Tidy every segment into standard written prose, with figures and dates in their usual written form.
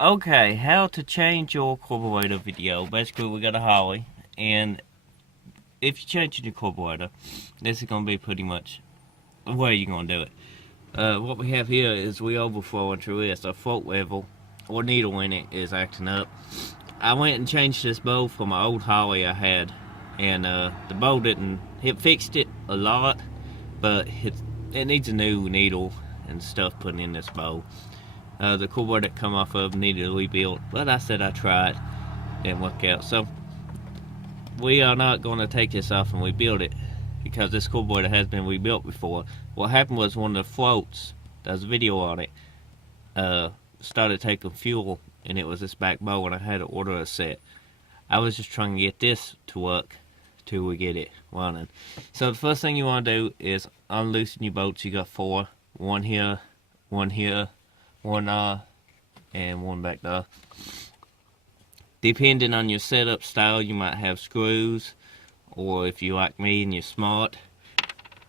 Okay, how to change your carburetor video. Basically, we got a Holley, and if you change your carburetor, this is going to be pretty much the way you're going to do it. What we have here is we overflowing through this. Our float level or needle in it is acting up. I went and changed this bowl from my old Holley I had, and the bowl didn't. It fixed it a lot, but it needs a new needle and stuff put in this bowl. The carburetor that come off of needed to be rebuilt, but I said I tried. Didn't work out. So we are not going to take this off and rebuild it because this carburetor has been rebuilt before. What happened was one of the floats, there's a video on it, started taking fuel, and it was this back bowl, and I had to order a set. I was just trying to get this to work till we get it running. So the first thing you want to do is unloosen your bolts. You got four, one here, one here, one and one back there. Depending on your setup style, you might have screws, or if you like me and you're smart,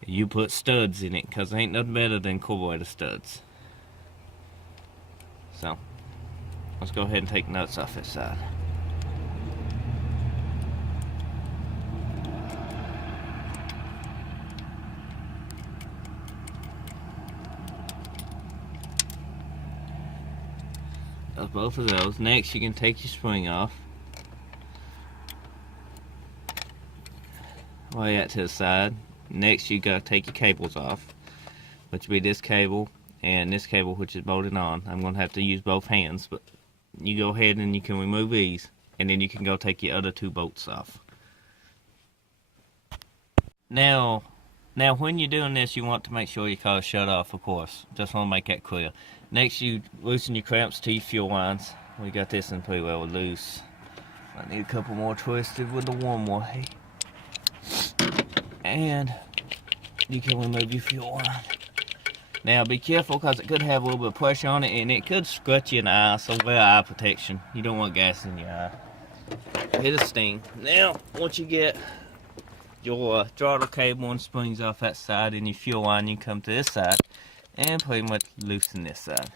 you put studs in it, because there ain't nothing better than carburetor studs. So let's go ahead and take nuts off this side. That's both of those. Next, you can take your spring off. Lay that to the side. Next, you gotta take your cables off, which would be this cable and this cable, which is bolted on. I'm gonna have to use both hands, but you go ahead and you can remove these, and then you can go take your other two bolts off. Now when you're doing this, you want to make sure your car is shut off, of course. Just want to make that clear. Next, you loosen your clamps to your fuel lines. We got this in pretty well loose. I need a couple more twisted with the one way. And you can remove your fuel line. Now be careful, because it could have a little bit of pressure on it, and it could scratch you in the eye, so wear eye protection. You don't want gas in your eye. Hit a sting. Now, once you get your throttle cable and springs off that side and your fuel line, you come to this side and pretty much loosen this side.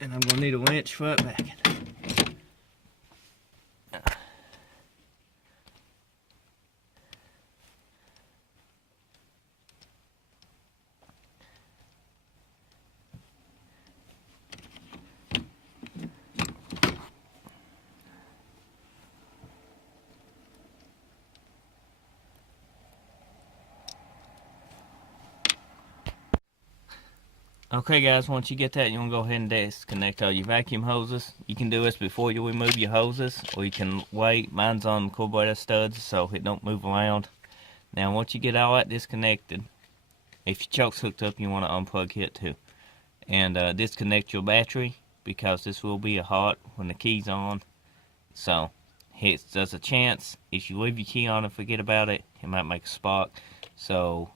And I'm going to need a winch for it back. Okay guys, once you get that, you want to go ahead and disconnect all your vacuum hoses. You can do this before you remove your hoses, or you can wait. Mine's on carburetor studs, so it don't move around. Now once you get all that disconnected, if your choke's hooked up, you want to unplug it too. And disconnect your battery, because this will be a hot when the key's on. So there's a chance if you leave your key on and forget about it, it might make a spark. So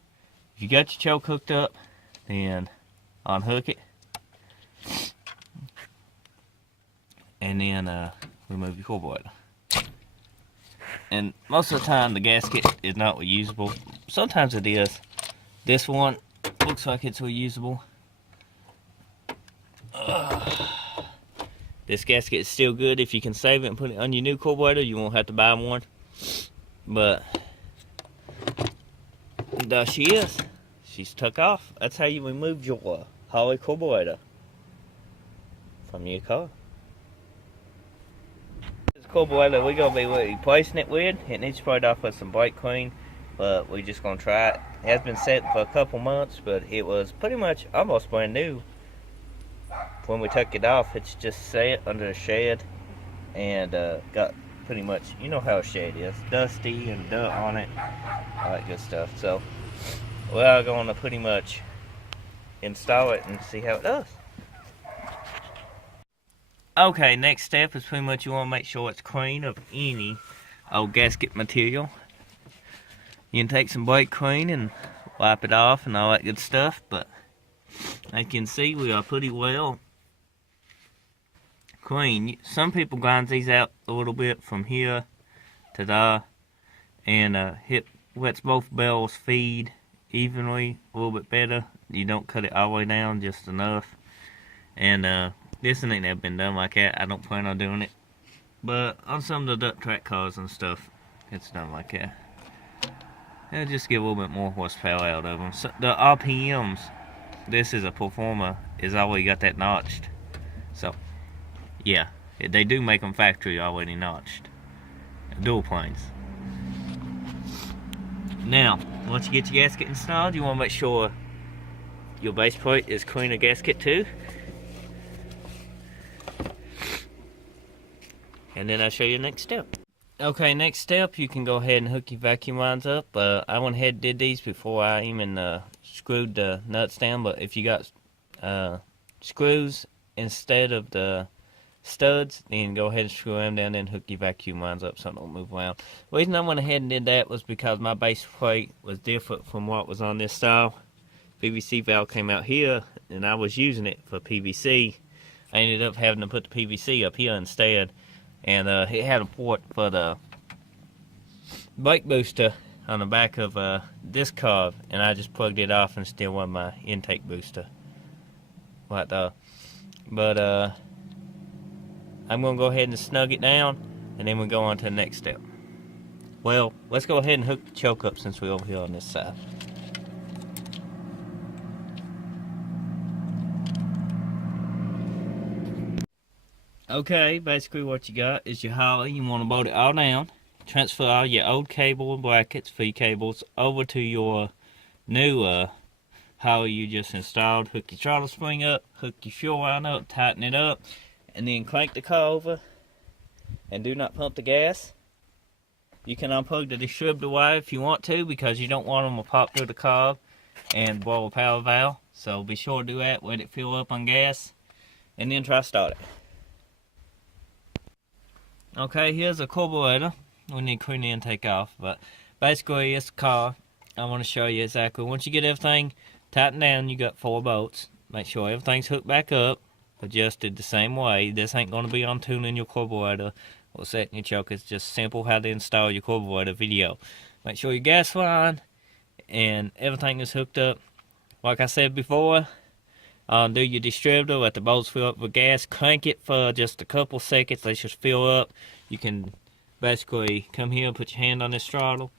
if you got your choke hooked up, then unhook it, and then remove your carburetor. And most of the time the gasket is not reusable. Sometimes it is. This one looks like it's reusable. This gasket is still good. If you can save it and put it on your new carburetor, you won't have to buy one. But there she is. She's took off. That's how you remove your Holley carburetor from your car. This carburetor we're going to be replacing it with. It needs sprayed off with some brake clean, but we're just going to try it. It has been set for a couple months, but it was pretty much almost brand new when we took it off. It's just set under a shed, and got pretty much, you know how a shed is, dusty and dirt on it, all that good stuff. So we're going to pretty much install it and see how it does. Okay, next step is pretty much you want to make sure it's clean of any old gasket material. You can take some brake clean and wipe it off and all that good stuff, but as you can see, we are pretty well clean. Some people grind these out a little bit from here to there, and lets both bells feed evenly a little bit better. You don't cut it all the way down, just enough. And this ain't never been done like that. I don't plan on doing it. But on some of the duck track cars and stuff, it's done like that. It'll just get a little bit more horsepower out of them. So the RPMs, this is a Performer, is already got that notched. So, yeah, they do make them factory already notched. Dual planes. Now, once you get your gasket installed, you want to make sure your base plate is clean of gasket too. And then I'll show you the next step. Okay, next step, you can go ahead and hook your vacuum lines up. I went ahead and did these before I even screwed the nuts down, but if you got screws instead of the studs, then go ahead and screw them down and hook your vacuum lines up so it don't move around. The reason I went ahead and did that was because my base plate was different from what was on this style. PVC valve came out here, and I was using it for PVC. I ended up having to put the PVC up here instead. And it had a port for the brake booster on the back of this carb, and I just plugged it off and still wanted my intake booster. But I'm going to go ahead and snug it down, and then we'll go on to the next step. Well, let's go ahead and hook the choke up since we're over here on this side. Okay, basically what you got is your Holley. You want to bolt it all down, transfer all your old cable and brackets, feed cables, over to your new Holley you just installed. Hook your throttle spring up, hook your fuel line up, tighten it up, and then crank the car over, and do not pump the gas. You can unplug the distributor wire if you want to, because you don't want them to pop through the carb and blow a power valve. So be sure to do that, let it fill up on gas, and then try to start it. Okay, here's a carburetor. We need to clean the intake off, but basically it's a car. I want to show you exactly. Once you get everything tightened down, you got 4 bolts. Make sure everything's hooked back up, adjusted the same way. This ain't going to be on tuning your carburetor or setting your choke. It's just simple how to install your carburetor video. Make sure your gas line and everything is hooked up. Like I said before, do your distributor, let the bolts fill up with gas, crank it for just a couple seconds, they should fill up. You can basically come here and put your hand on this throttle,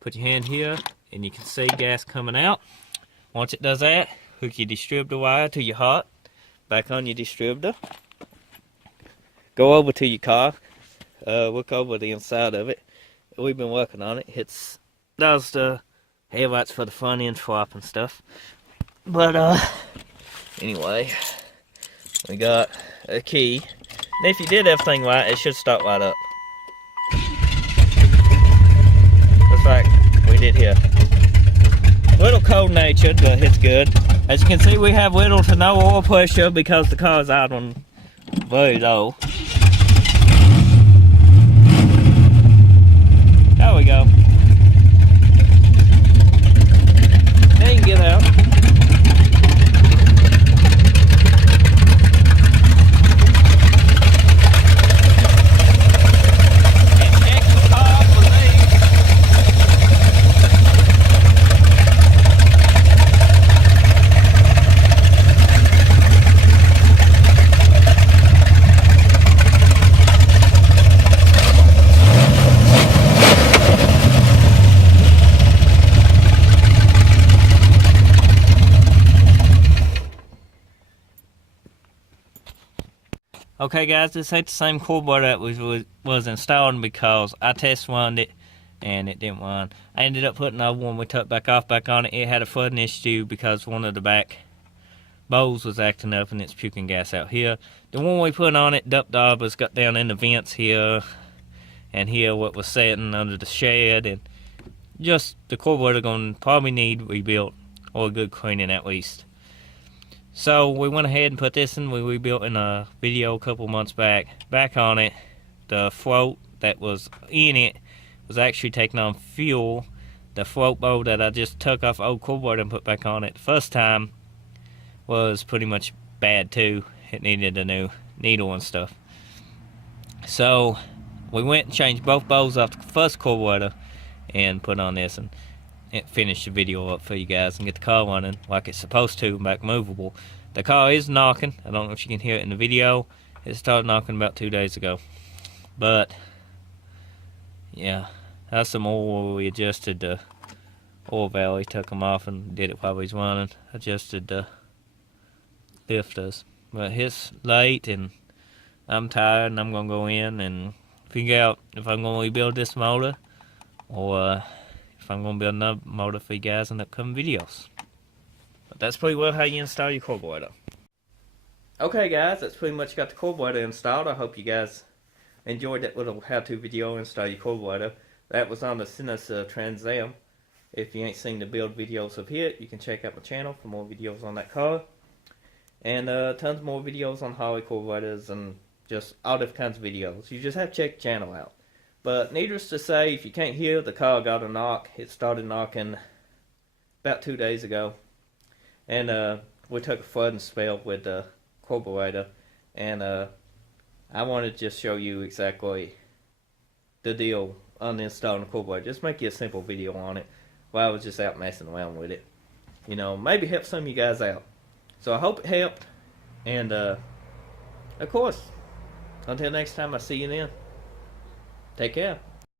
put your hand here, and you can see gas coming out. Once it does that, hook your distributor wire to your hot, back on your distributor, go over to your car, look over the inside of it. We've been working on it. Does the headlights for the front end swap and stuff. But anyway, we got a key, and if you did everything right, it should start right up, just like we did here. A little cold natured, but it's good. As you can see, we have little to no oil pressure because the car is out on very low. There we go. Now you can get out. Okay guys, this ain't the same carburetor that was installed because I test run it and it didn't run. I ended up putting another one we took back on it. It had a flooding issue because one of the back bowls was acting up and it's puking gas out here. The one we put on it, was got down in the vents here and here what was sitting under the shed, and just the carburetor gonna probably need rebuilt or a good cleaning at least. So we went ahead and put this in. We rebuilt in a video a couple months back on it. The float that was in it was actually taking on fuel. The float bowl that I just took off old carburetor and put back on it the first time was pretty much bad too. It needed a new needle and stuff. So we went and changed both bowls off the first carburetor and put on this, and it finished the video up for you guys and get the car running like it's supposed to, back movable. The car is knocking. I don't know if you can hear it in the video. It started knocking about 2 days ago. But yeah, that's some oil. We adjusted the oil valve. We took them off and did it while we was running. Adjusted the lifters. But it's late and I'm tired, and I'm gonna go in and figure out if I'm gonna rebuild this motor or if I'm gonna build another motor for you guys in upcoming videos. But that's pretty well how you install your carburetor. Okay guys, that's pretty much got the carburetor installed. I hope you guys enjoyed that little how-to video install your carburetor. That was on the Sinus Trans Am. If you ain't seen the build videos of it, you can check out my channel for more videos on that car. And tons more videos on Holley Carburetors and just all different kinds of videos. You just have to check the channel out. But needless to say, if you can't hear, the car got a knock. It started knocking about 2 days ago. And we took a flooding spell with the carburetor. And I want to just show you exactly the deal on installing the carburetor. Just make you a simple video on it while I was just out messing around with it. You know, maybe help some of you guys out. So I hope it helped, and of course, until next time I see you then, take care.